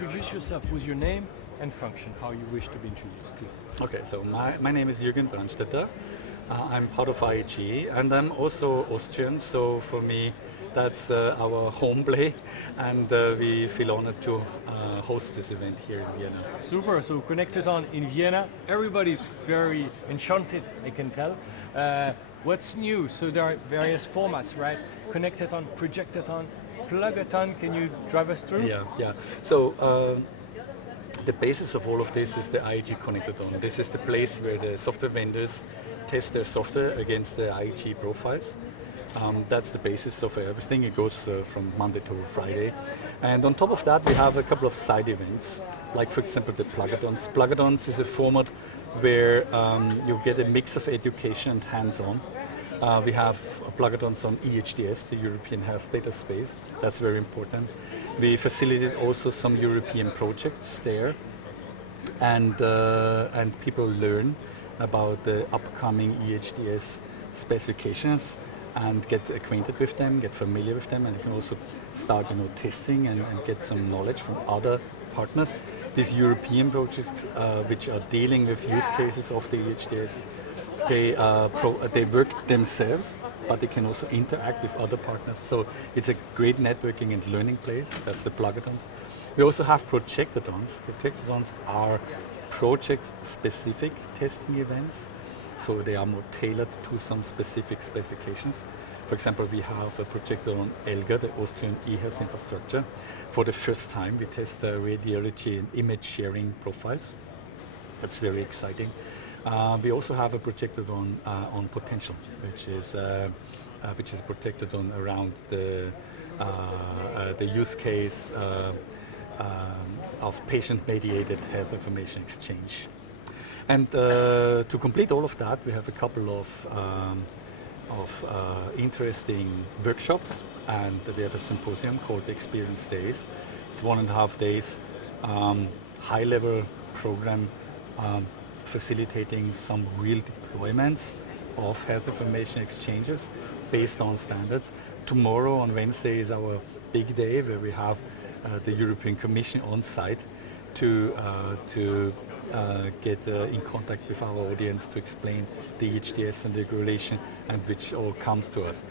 Introduce yourself with your name and function, how you wish to be introduced, please. Okay, so my name is Jürgen Brandstetter. I'm part of IAG and I'm also Austrian, so for me that's our home play, and we feel honored to host this event here in Vienna. Super, so Connectathon in Vienna. Everybody's very enchanted, I can tell. What's new? So there are various formats, right? Connectathon, Projectathon, Plugathon. Can you drive us through? Yeah. So the basis of all of this is the IAG Connectathon. This is the place where the software vendors test their software against the IAG profiles. That's the basis of everything. It goes from Monday to Friday. And on top of that, we have a couple of side events, like for example the Plugathons. Plugathons is a format where you get a mix of education and hands-on. We have Plugathons on EHDS, the European Health Data Space. That's very important. We facilitate also some European projects there, and people learn about the upcoming EHDS specifications and get acquainted with them, get familiar with them, and you can also start, testing and get some knowledge from other partners. These European projects, which are dealing with use cases of the EHDS, they work themselves, but they can also interact with other partners. So it's a great networking and learning place. That's the Plugathons. We also have Projectathons. Projectathons are project-specific testing events. So they are more tailored to some specific specifications. For example, we have a projector on ELGA, the Austrian e-health infrastructure. For the first time, we test radiology and image sharing profiles. That's very exciting. We also have a projector on potential, which is protected on around the use case of patient-mediated health information exchange. And to complete all of that, we have a couple of interesting workshops, and we have a symposium called the Experience Days. It's 1.5 days, high-level program facilitating some real deployments of health information exchanges based on standards. Tomorrow on Wednesday is our big day where we have the European Commission on site to get in contact with our audience to explain the HDS and the regulation, and which all comes to us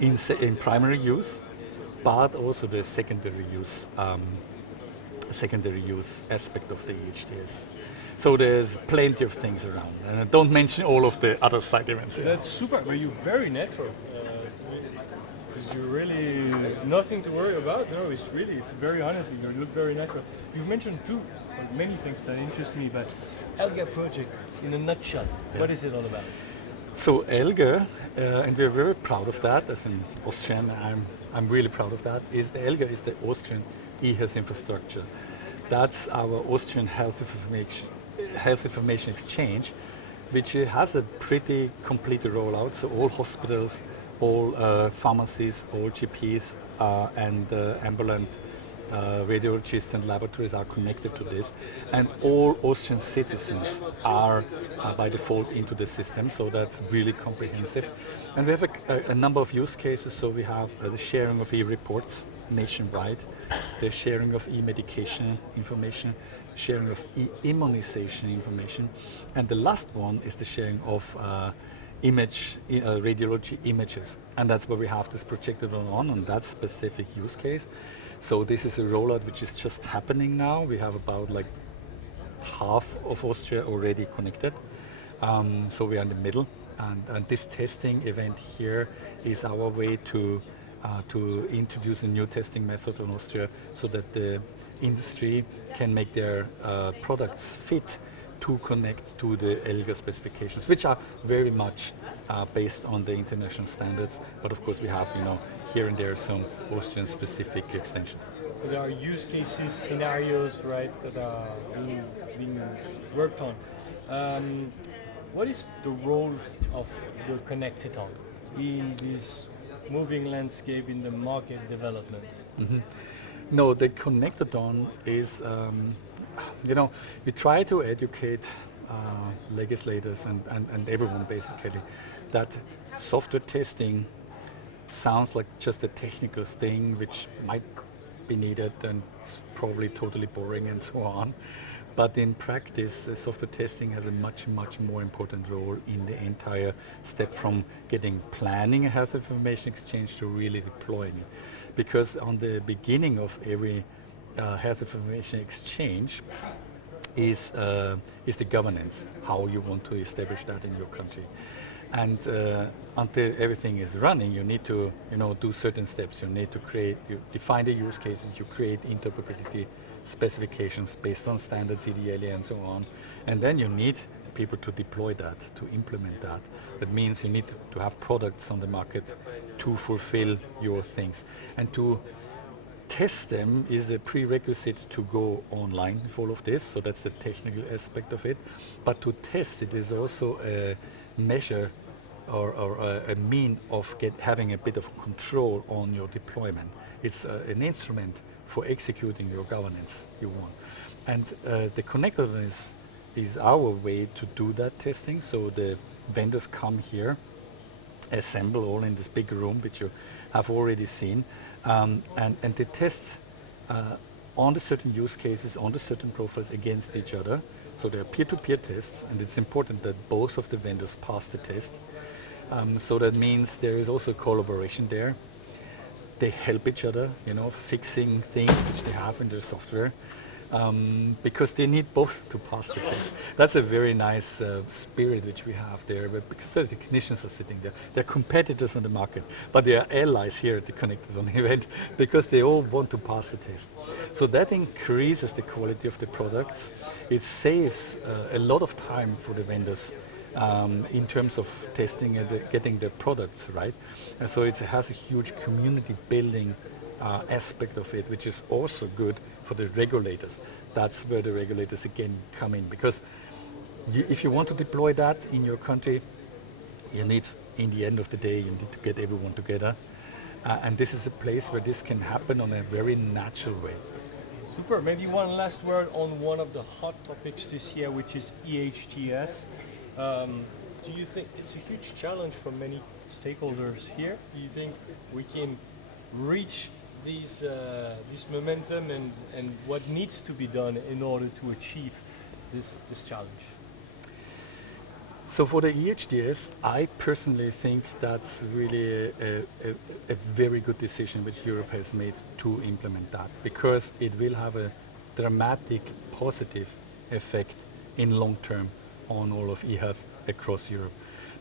in primary use, but also the secondary use aspect of the HDS. So there's plenty of things around, and I don't mention all of the other side events. That's super, but you're very natural. Because you're really nothing to worry about. No, it's really, very honestly, you look very natural. You've mentioned many things that interest me, but ELGA project in a nutshell, what is it all about? So ELGA, and we're very proud of that. As an Austrian, I'm really proud of that. ELGA is the Austrian e-health infrastructure. That's our Austrian health information exchange, which has a pretty complete rollout. So all hospitals, all pharmacies, all GPs and ambulant radiologists and laboratories are connected to this, and all Austrian citizens are by default into the system, so that's really comprehensive. And we have a number of use cases. So we have the sharing of e-reports nationwide, the sharing of e-medication information, sharing of e-immunization information, and the last one is the sharing of radiology images, and that's where we have this projected on that specific use case. So this is a rollout which is just happening now. We have about like half of Austria already connected, so we are in the middle, and this testing event here is our way to introduce a new testing method in Austria, so that the industry can make their products fit to connect to the ELGA specifications, which are very much based on the international standards. But of course we have, here and there some Austrian specific extensions. So there are use cases, scenarios, right, that are being worked on. What is the role of the Connectathon in this moving landscape in the market development? Mm-hmm. No, the Connectathon is, we try to educate legislators and everyone basically that software testing sounds like just a technical thing which might be needed, and it's probably totally boring and so on. But in practice, software testing has a much more important role in the entire step from getting planning a health information exchange to really deploying it. Because on the beginning of every health information exchange is the governance, how you want to establish that in your country. And until everything is running, you need to do certain steps. You need to you define the use cases, you create interoperability specifications based on standards, EDLA and so on. And then you need people to deploy that, to implement that. That means you need to have products on the market to fulfill your things. And to test them is a prerequisite to go online for all of this, so that's the technical aspect of it. But to test it is also a measure or a mean of having a bit of control on your deployment. It's an instrument for executing your governance you want. And the connector is our way to do that testing. So the vendors come here, assemble all in this big room, which you have already seen, and they test on the certain use cases, on the certain profiles against each other. So there are peer-to-peer tests, and it's important that both of the vendors pass the test. So that means there is also collaboration there. They help each other, fixing things which they have in their software, because they need both to pass the test. That's a very nice spirit which we have there, but because the technicians are sitting there. They're competitors on the market, but they are allies here at the Connectathon event because they all want to pass the test. So that increases the quality of the products. It saves a lot of time for the vendors in terms of testing and getting the products right. And so it has a huge community building aspect of it, which is also good for the regulators. That's where the regulators again come in, because if you want to deploy that in your country, you need, in the end of the day, you need to get everyone together. And this is a place where this can happen on a very natural way. Super. Maybe one last word on one of the hot topics this year, which is EHTS. Do you think it's a huge challenge for many stakeholders here? Do you think we can reach this momentum and what needs to be done in order to achieve this challenge? So for the EHTS, I personally think that's really a very good decision which Europe has made to implement that, because it will have a dramatic positive effect in long term on all of eHealth across Europe.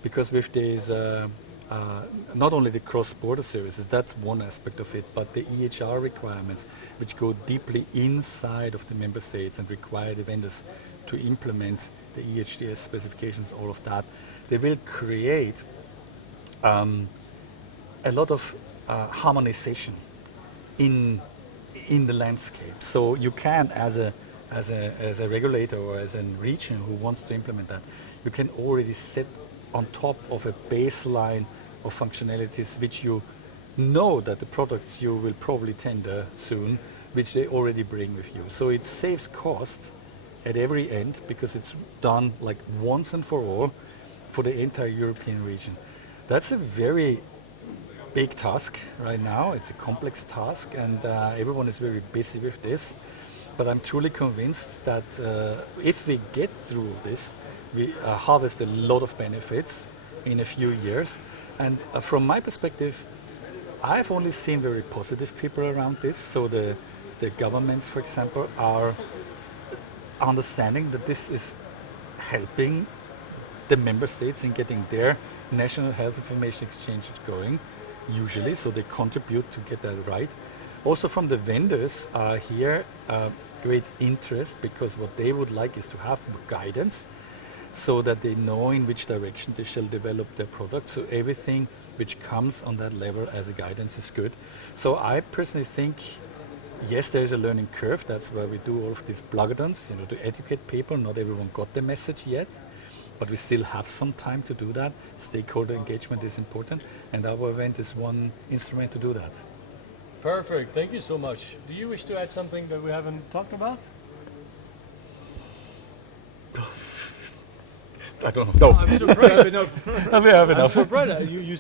Because with these, not only the cross-border services, that's one aspect of it, but the EHR requirements, which go deeply inside of the member states and require the vendors to implement the EHTS specifications, all of that, they will create a lot of harmonization in the landscape. So you can, as a regulator or as a region who wants to implement that, you can already set on top of a baseline of functionalities which you know that the products you will probably tender soon, which they already bring with you. So it saves costs at every end because it's done like once and for all for the entire European region. That's a very big task right now. It's a complex task, and everyone is very busy with this. But I'm truly convinced that if we get through this, we harvest a lot of benefits in a few years. And from my perspective, I've only seen very positive people around this. So the governments, for example, are understanding that this is helping the member states in getting their national health information exchanges going, usually, so they contribute to get that right. Also from the vendors here, great interest, because what they would like is to have guidance so that they know in which direction they shall develop their product. So everything which comes on that level as a guidance is good. So I personally think, yes, there is a learning curve. That's why we do all of these bloggerons, to educate people. Not everyone got the message yet, but we still have some time to do that. Stakeholder engagement is important, and our event is one instrument to do that. Perfect. Thank you so much. Do you wish to add something that we haven't talked about? I don't know. No. I'm surprised. We have enough. I'm surprised. You